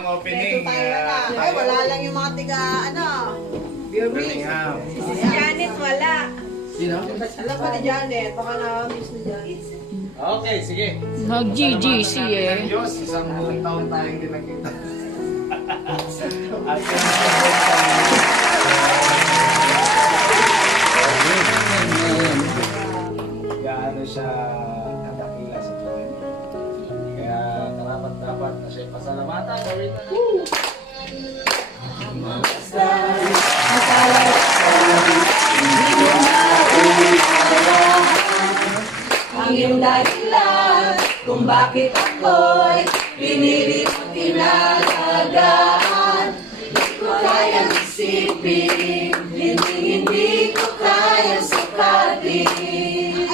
bagong opening. Ay, wala lang yung mga tiga, beer brings. Si Janet wala. Sino? Alam pa ni Janet, baka na-miss ni Janet. Okay, sige. Nag-GGC eh. Diyos, isang buong taon tayong din nakita. At gaano siya kadakila sa buhay mo. Kaya karapat dapat na siya pasalamatan. Gawin na Ang iyong dahilan kung bakit ako'y pinili at tinalagaan. Hindi ko kayang isipin, hindi ko kayang sukatin.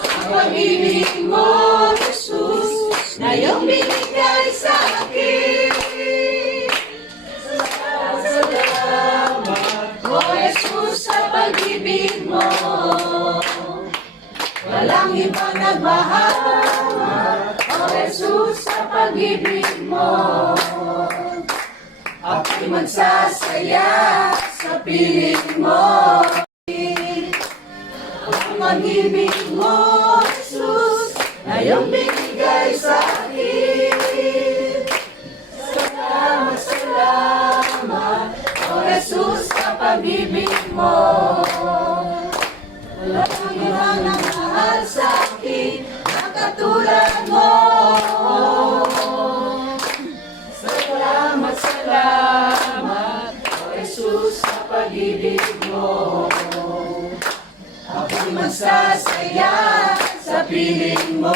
Ang pag-ibig mo, Jesus, na iyong binigay sa akin. Salamat, O Jesus, sa pag-ibig mo. Walang ibang nagmahal, O Jesus, sa pag-ibig mo. Ako'y magsasaya sa piling mo. Ang pag-ibig mo, Jesus, na iyong binigay sa akin. Salamat, salamat, O Jesus, sa pag-ibig mo. Walang ibang nagmahal sa akin na katulad mo. Salamat, salamat, O Jesus, sa pag-ibig mo. Ako'y magsasaya sa piling mo.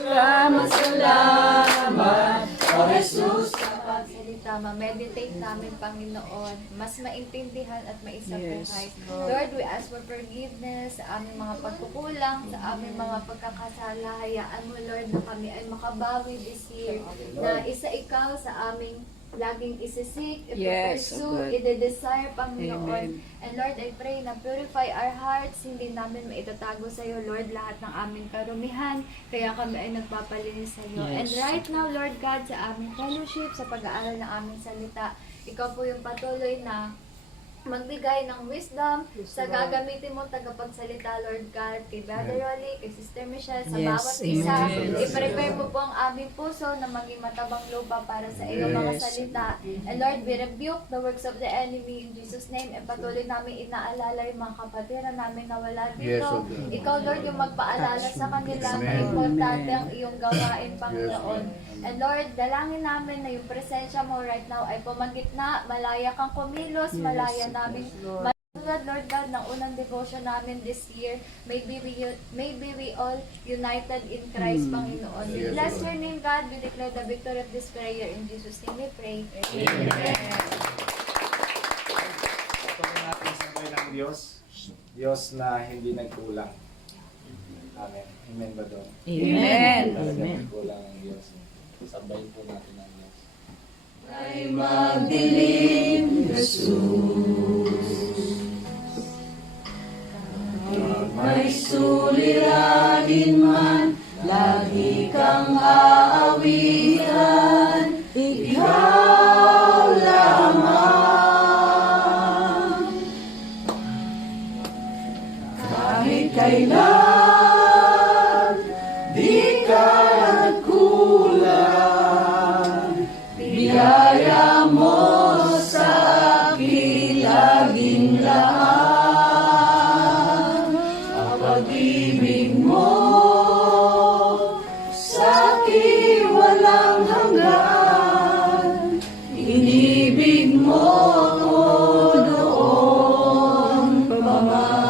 Salamat, salamat, O Jesus. Pagsalita, ma-meditate namin, Panginoon, mas maintindihan at maisabuhay. Lord, we ask for forgiveness sa aming mga pagkukulang, sa aming mga pagkakasala. Hayaan mo, Lord, na kami ay makabawi this year, na isa ikaw sa aming laging isisik, i-pursue, i-desire, Panginoon. And Lord, I pray na purify our hearts, hindi namin maitatago sa iyo, Lord, lahat ng aming karumihan, kaya kami ay nagpapalinis sa iyo. And right now, Lord God, sa aming fellowship, sa pag-aaral ng aming salita, ikaw po yung patuloy na magbigay ng wisdom sa gagamitin mo tagapagsalita, Lord God, kay Brother Rolly, kay Sister Michelle, sa bawat isa. I-prepare mo po ang aming puso na maging matabang lupa para sa iyong mga salita. And Lord, we rebuke the works of the enemy in Jesus' name. And patuloy namin inaalala yung mga kapatiran namin na wala dito. Ikaw, Lord, yung magpaalala sa kanila na importante ang iyong gawain, Panginoon. And Lord, dalangin namin na yung presensya mo right now ay pumagitna, malaya kang kumilos, malaya namin. Matulad, Lord God, ng unang devotion namin this year, maybe we all united in Christ, Panginoon. We bless your name, God. We declare the victory of this prayer. In Jesus' name we pray. Amen. Patuloy natin sa buhay ng Diyos. Diyos na hindi nagkulang. Amen. Amen ba doon? Amen. Talagang nagkulang ang Diyos. Sabayin po natin ang Diyos. Ay magdilim, Jesus. May suliranin man, lagi kang aawitan. Ikaw lamang. Kahit kailan, di ka nagkulang. Biyaya mo sa akin laging laan. Ang pag-ibig mo sa akin walang hanggan. Inibig mo ko noon pa man.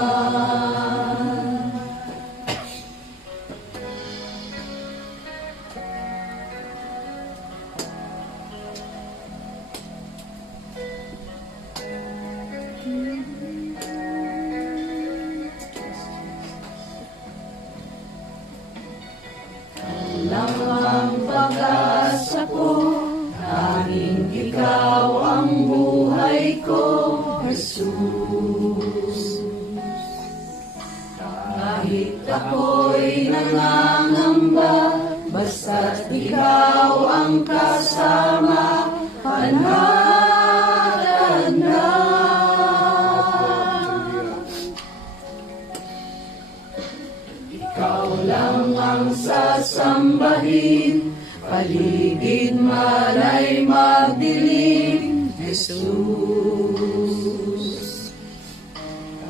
Lang ang pag-asa ko, tanging ikaw ang buhay ko, Jesus. Kahit ako'y nangangamba, ang sasambahin, paligid man ay magdilim, Jesus.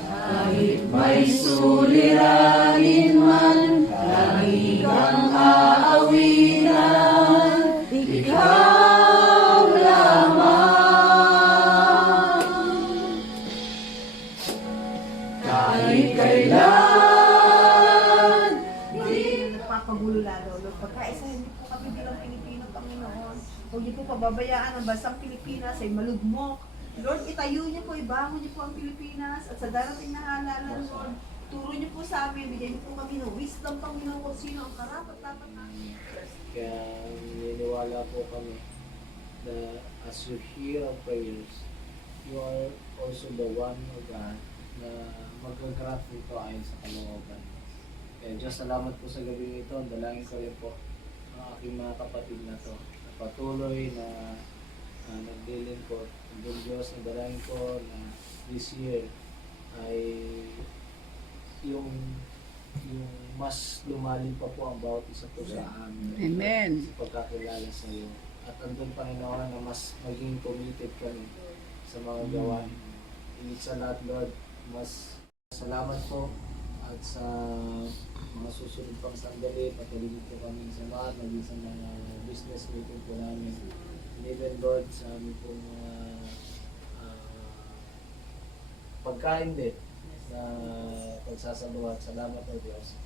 Kahit may suliranin man, lagi kang aawitan, ikaw lamang. Kahit kailan, Nagpapagulo lalo, Lord. Pagkaisahin niyo po kami bilang Pilipino, Panginoon. Huwag niyo po pababayaan ang bansang Pilipinas ay malugmok. Lord, itayo niyo po, ibangon niyo po ang Pilipinas at sa darating na halalan, Lord, turo niyo po sa amin, bigyan niyo po kami ng wisdom, Panginoon, kung sino ang karapat-dapat namin. Kaya naniniwala po kami na as you hear our prayers, you are also the one, O God, na mag-grant nito ayon sa kalooban. Kaya Diyos, salamat po sa gabi ito. Dalangin ko rin po ang aking mga kapatid na to na patuloy na naglilingkod. Ang Diyos, ang dalangin ko na this year ay yung mas lumalim pa po ang bawat isa po sa amin. Amen. Sa pagkakilala sa iyo. At andun, Panginoon, na mas maging committed kami sa mga gawain. Higit sa lahat, Lord, mas salamat po at sa mga susunod pang sandali, patuloy po kami sa mga maging sa mga business meeting po namin. And even, Lord, sa aming po mga pagkain din na pagsasaluhan. Salamat po, Diyos.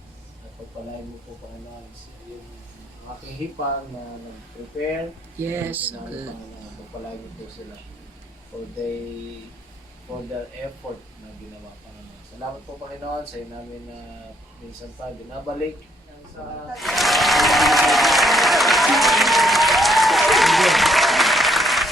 At pagpalain mo po, Panginoon, yung aking hipang na nag-prepare. Yes, Salamat, good. Panginoon. Pagpalain mo po sila for their effort na ginawa, Panginoon. Salamat po, Panginoon, sa iyo namin na minsan pa binabalik sa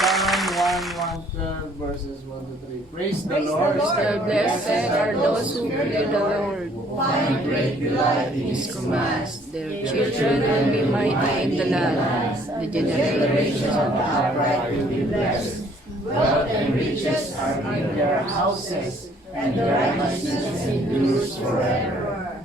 Psalm 112 verses 1 to 3. Praise the Lord. Blessed are those who fear the Lord, find great delight in His His commands. Their children will be mighty in the land. The generation generations of the upright will be blessed. Wealth and riches are in their houses, and the righteousness endures forever.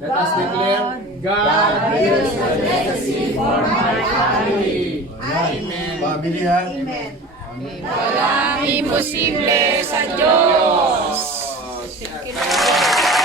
Let us declare, God builds a legacy for my family. Amen. Pamilihan. Amen. walang imposible sa Diyos. Teacher, teacher.